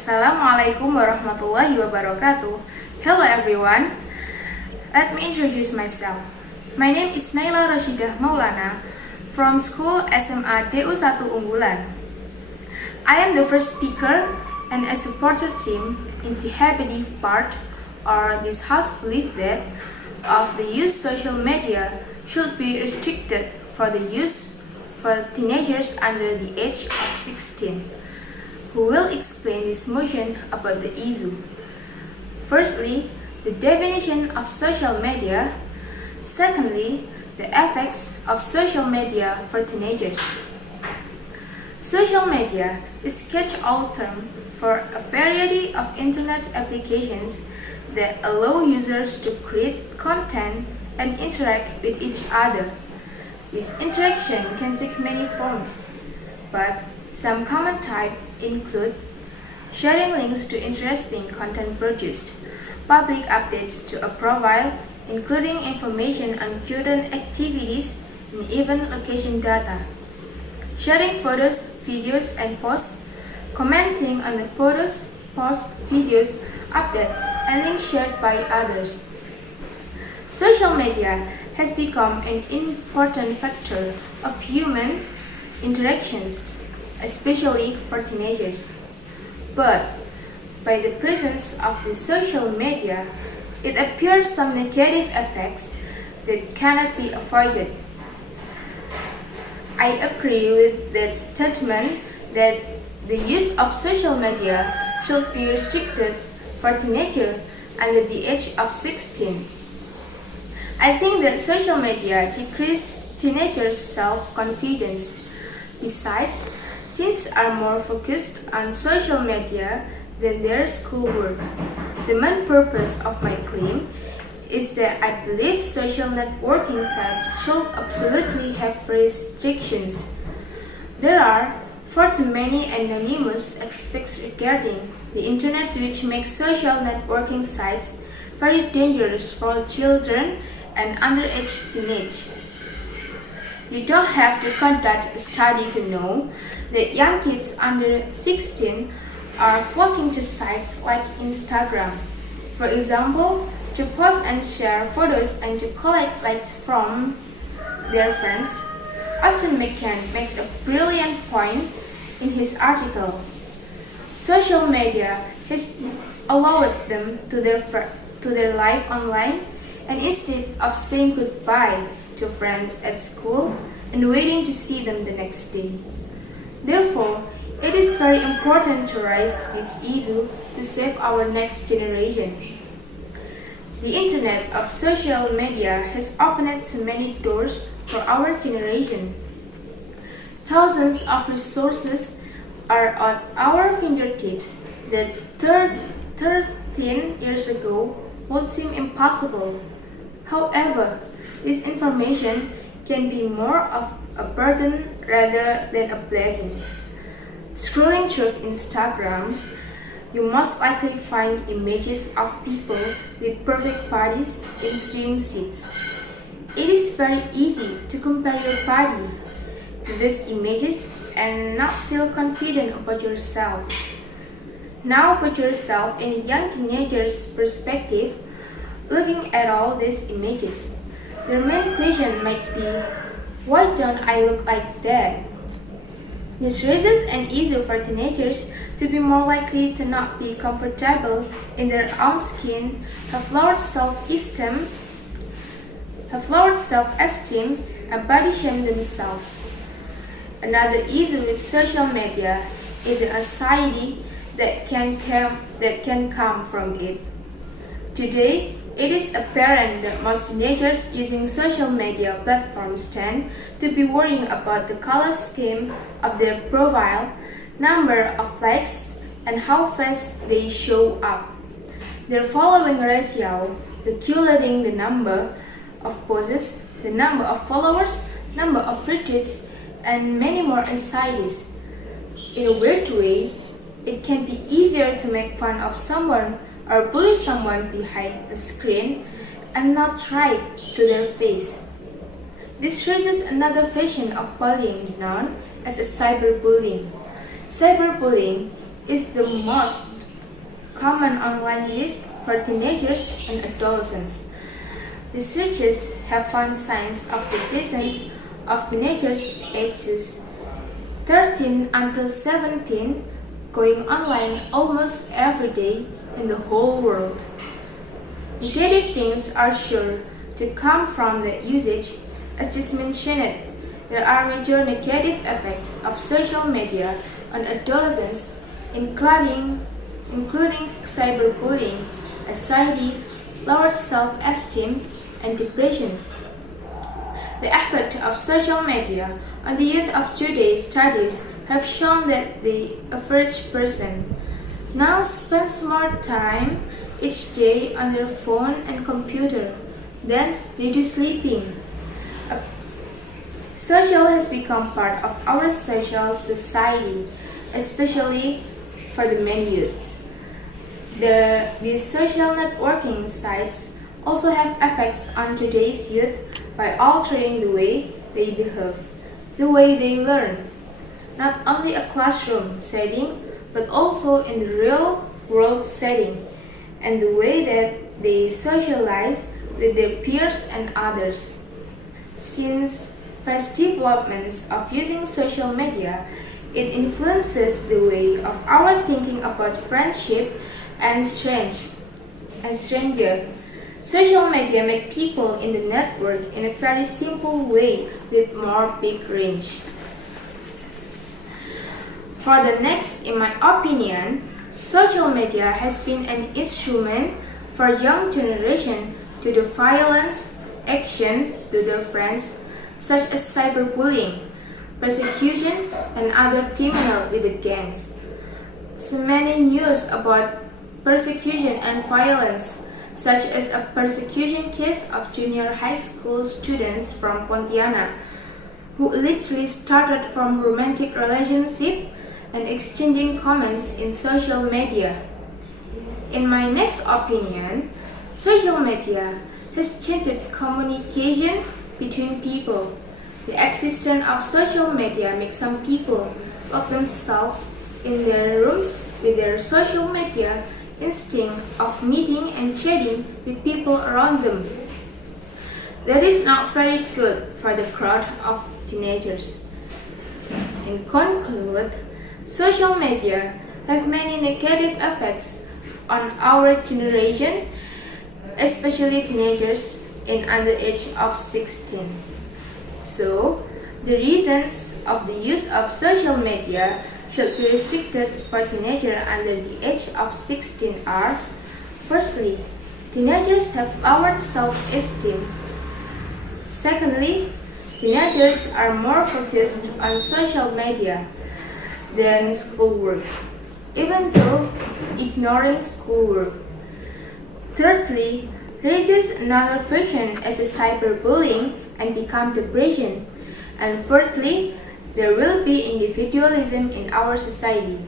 Assalamualaikum warahmatullahi wabarakatuh. Hello everyone. Let me introduce myself. My name is NAYLA ROSYIDAH from school SMA DU1 Unggulan. I am the first speaker and a supporter team in the happy part or this house belief that of the use social media should be restricted for the use for teenagers under the age of 16, who will explain this motion about the issue. Firstly, the definition of social media. Secondly, the effects of social media for teenagers. Social media is a catch-all term for a variety of internet applications that allow users to create content and interact with each other. This interaction can take many forms, but some common types include sharing links to interesting content produced, public updates to a profile, including information on current activities and even location data, sharing photos, videos, and posts, commenting on the photos, posts, videos, updates, and links shared by others. Social media has become an important factor of human interactions, especially for teenagers. But by the presence of the social media, it appears some negative effects that cannot be avoided. I agree with that statement that the use of social media should be restricted for teenagers under the age of 16. I think that social media decreases teenagers' self-confidence. Besides, teens are more focused on social media than their schoolwork. The main purpose of my claim is that I believe social networking sites should absolutely have restrictions. There are far too many anonymous aspects regarding the internet which makes social networking sites very dangerous for children and underage teenage. You don't have to conduct a study to know that young kids under 16 are flocking to sites like Instagram, for example, to post and share photos and to collect likes from their friends. Austin McCann makes a brilliant point in his article. Social media has allowed them to their life online, and instead of saying goodbye to friends at school and waiting to see them the next day. Therefore, it is very important to raise this issue to save our next generation. The internet of social media has opened so many doors for our generation. Thousands of resources are at our fingertips that 13 years ago would seem impossible. However, this information can be more of a burden rather than a blessing. Scrolling through Instagram, you most likely find images of people with perfect bodies in swimsuits. It is very easy to compare your body to these images and not feel confident about yourself. Now put yourself in a young teenager's perspective, looking at all these images. Their main question might be, why don't I look like that? This raises an issue for teenagers to be more likely to not be comfortable in their own skin, have lowered self-esteem, and body shame themselves. Another issue with social media is the anxiety that can come from it. Today, it is apparent that most teenagers using social media platforms tend to be worrying about the color scheme of their profile, number of likes, and how fast they show up. Their following ratio, calculating the number of posts, the number of followers, number of retweets, and many more anxieties. In a weird way, it can be easier to make fun of someone or bully someone behind a screen and not right to their face. This raises another version of bullying known as a cyberbullying. Cyberbullying is the most common online risk for teenagers and adolescents. Researchers have found signs of the presence of teenagers ages 13 until 17 going online almost every day in the whole world. Negative things are sure to come from the usage. As just mentioned, there are major negative effects of social media on adolescents, including cyberbullying, anxiety, lowered self-esteem, and depressions. The effect of social media on the youth of today's studies have shown that the average person now spends more time each day on their phone and computer than they do sleeping. Social has become part of our social society, especially for the many youths. These social networking sites also have effects on today's youth by altering the way they behave, the way they learn, not only a classroom setting, but also in the real world setting, and the way that they socialize with their peers and others. Since fast developments of using social media, it influences the way of our thinking about friendship and stranger. Social media make people in the network in a very simple way with more big range. For the next, in my opinion, social media has been an instrument for young generation to do violence action to their friends, such as cyberbullying, persecution, and other criminal with the gangs. So many news about persecution and violence, such as a persecution case of junior high school students from Pontianak, who literally started from romantic relationship and exchanging comments in social media. In my next opinion, social media has changed communication between people. The existence of social media makes some people lock themselves in their rooms with their social media instinct of meeting and chatting with people around them. That is not very good for the crowd of teenagers. In conclude, social media have many negative effects on our generation, especially teenagers under the age of 16. So, the reasons of the use of social media should be restricted for teenagers under the age of 16 are: firstly, teenagers have lowered self-esteem. Secondly, teenagers are more focused on social media than schoolwork, even though ignoring schoolwork. Thirdly, raises another version as a cyberbullying and become depression. And fourthly, there will be individualism in our society.